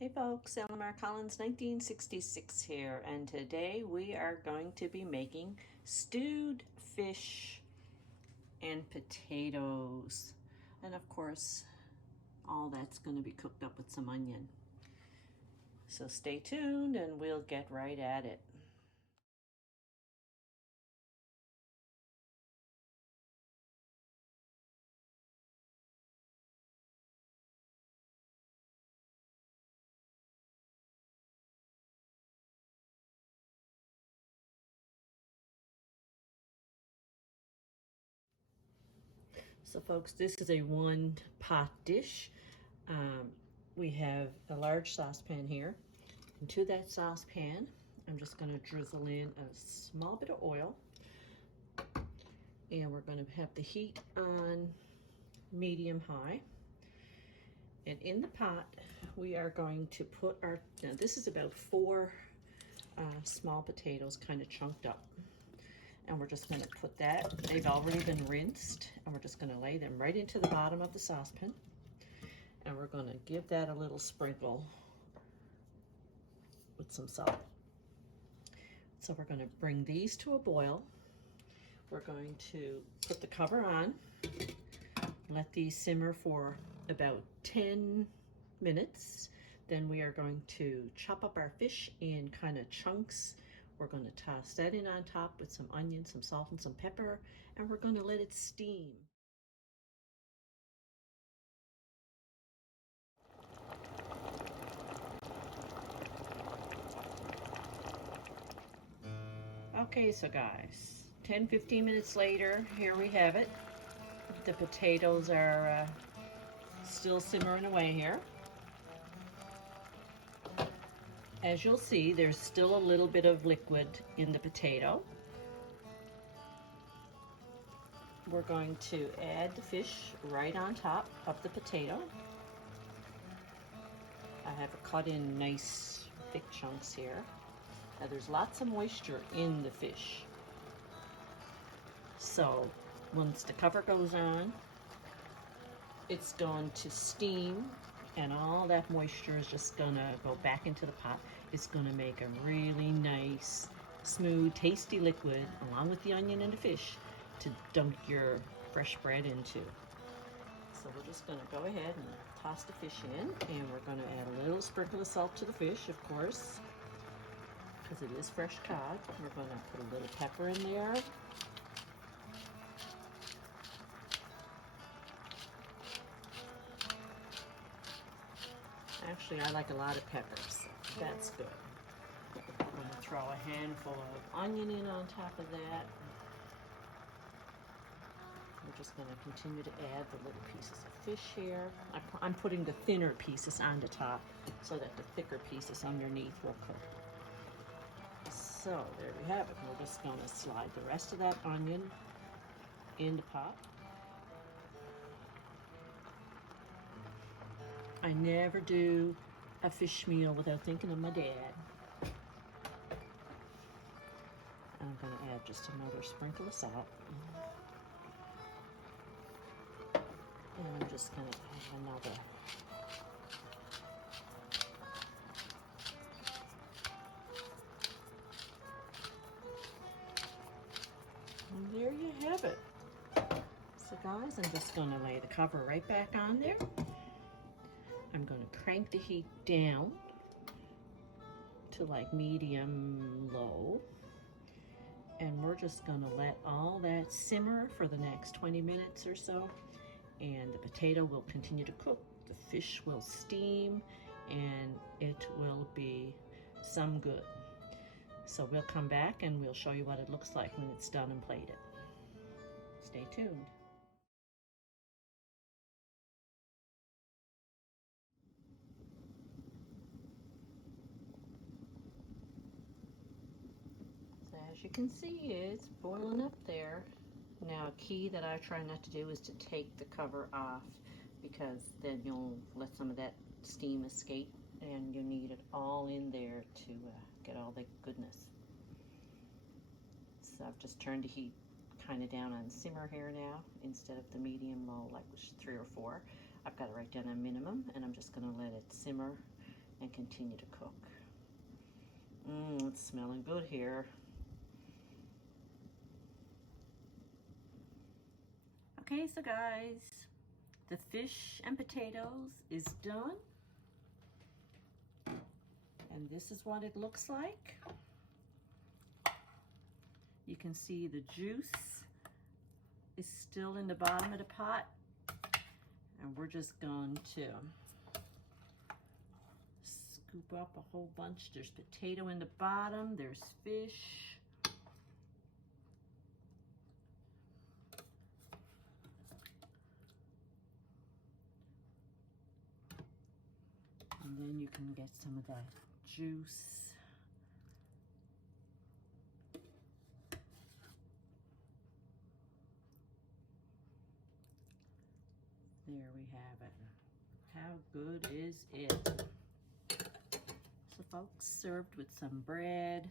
Hey folks, Elmar Collins 1966 here, and today we are going to be making stewed fish and potatoes. And of course, all that's going to be cooked up with some onion. So stay tuned and we'll get right at it. So folks, this is a one pot dish. We have a large saucepan here. And to that saucepan, I'm just going to drizzle in a small bit of oil. And we're going to have the heat on medium high. And in the pot, we are going to put our, now this is about 4 small potatoes kind of chunked up. And we're just going to put that, they've already been rinsed, and we're just going to lay them right into the bottom of the saucepan. And we're going to give that a little sprinkle with some salt. So we're going to bring these to a boil. We're going to put the cover on, let these simmer for about 10 minutes. Then we are going to chop up our fish in kind of chunks. We're going to toss that in on top with some onion, some salt, and some pepper, and we're going to let it steam. Okay, so guys, 10-15 minutes later, here we have it. The potatoes are still simmering away here. As you'll see, there's still a little bit of liquid in the potato. We're going to add the fish right on top of the potato. I have it cut in nice thick chunks here. Now there's lots of moisture in the fish. So once the cover goes on, it's going to steam, and all that moisture is just gonna go back into the pot. It's gonna make a really nice, smooth, tasty liquid along with the onion and the fish to dunk your fresh bread into. So we're just gonna go ahead and toss the fish in, and we're gonna add a little sprinkle of salt to the fish, of course, because it is fresh cod. We're gonna put a little pepper in there. Actually, I like a lot of peppers. That's good. I'm going to throw a handful of onion in on top of that. We're just going to continue to add the little pieces of fish here. I'm putting the thinner pieces on the top so that the thicker pieces underneath will cook. So there we have it. We're just going to slide the rest of that onion in the pot. I never do a fish meal without thinking of my dad. I'm going to add just another sprinkle of salt. And I'm just going to add another. And there you have it. So guys, I'm just going to lay the cover right back on there. I'm going to crank the heat down to like medium low. And we're just going to let all that simmer for the next 20 minutes or so. And the potato will continue to cook. The fish will steam, and it will be some good. So we'll come back and we'll show you what it looks like when it's done and plated. Stay tuned. So as you can see, it's boiling up there. Now, a key that I try not to do is to take the cover off, because then you'll let some of that steam escape, and you need it all in there to get all the goodness. So I've just turned the heat kind of down on simmer here now, instead of the medium low, like 3 or 4. I've got it right down on minimum, and I'm just going to let it simmer and continue to cook. It's smelling good here. Okay, so guys, the fish and potatoes is done. And this is what it looks like. You can see the juice is still in the bottom of the pot. And we're just going to scoop up a whole bunch. There's potato in the bottom, there's fish. And then you can get some of that juice. There we have it. How good is it? So folks, served with some bread.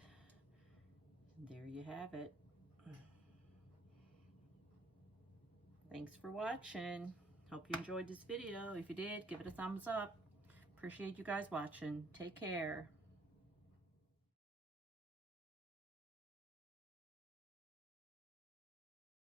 And there you have it. Thanks for watching. Hope you enjoyed this video. If you did, give it a thumbs up. Appreciate you guys watching. Take care.